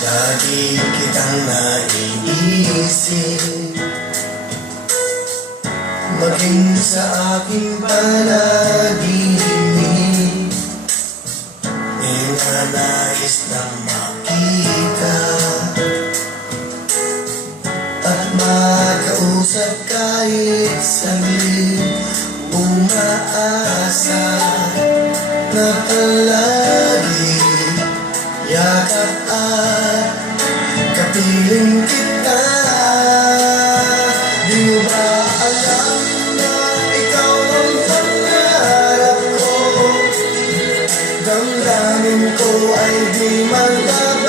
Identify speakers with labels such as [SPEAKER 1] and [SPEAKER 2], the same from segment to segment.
[SPEAKER 1] Lagi kitang naiisip. Maging sa aking panaginip. Ninanais na makita. At makausap kahit saglit. Umaasa kita Di ba alam na ikaw ang pangarap ko? Damdamin ko ay di magbabago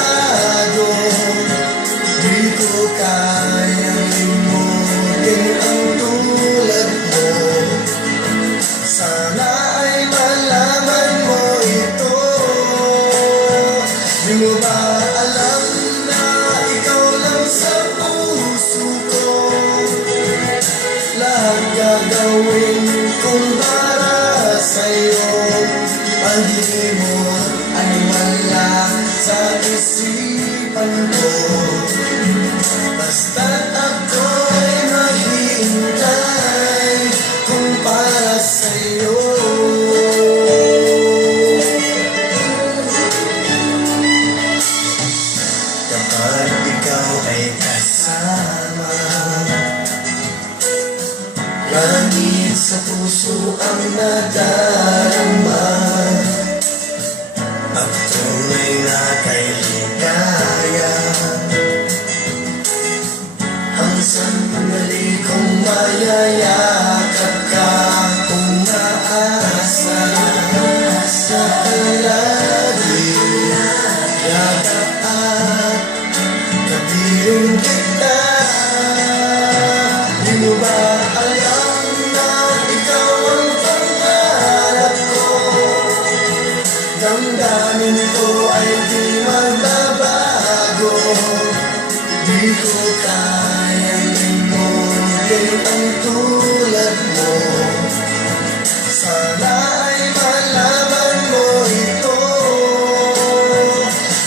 [SPEAKER 1] para sa'yo Pag-ibig ay wala sa isipan ko Basta't ako ay maghihintay kung para sa'yo Kapag ikaw ay kasama Langit sa puso ang nadarama. At tunay na kay ligaya Ang sandali kong mayayakap Damdamin ko ay di magbabago. Di ko kayang limutin ang tulad mo. Sana ay malaman mo ito.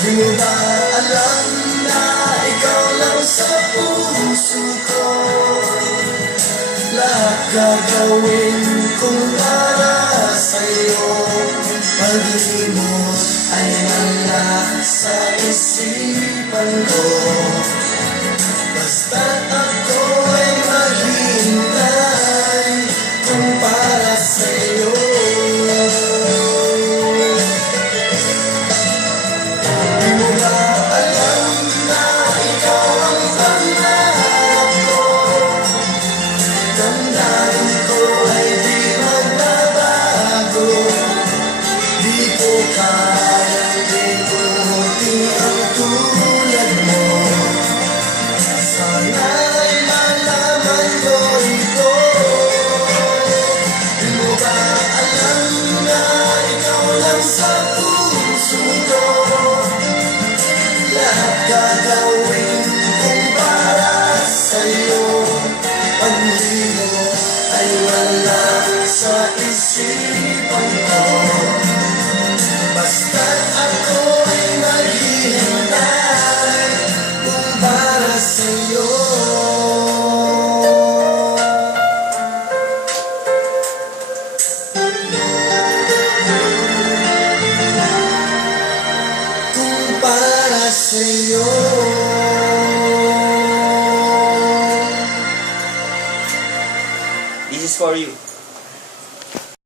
[SPEAKER 1] Di mo ba alam na ikaw lang sa puso ko? Lahat gagawin kong para sa'yo Pag-ibig ay wala sa isipan ko. Basta't ako Ang mo ay wala sa isipan sa'yo
[SPEAKER 2] This is for you.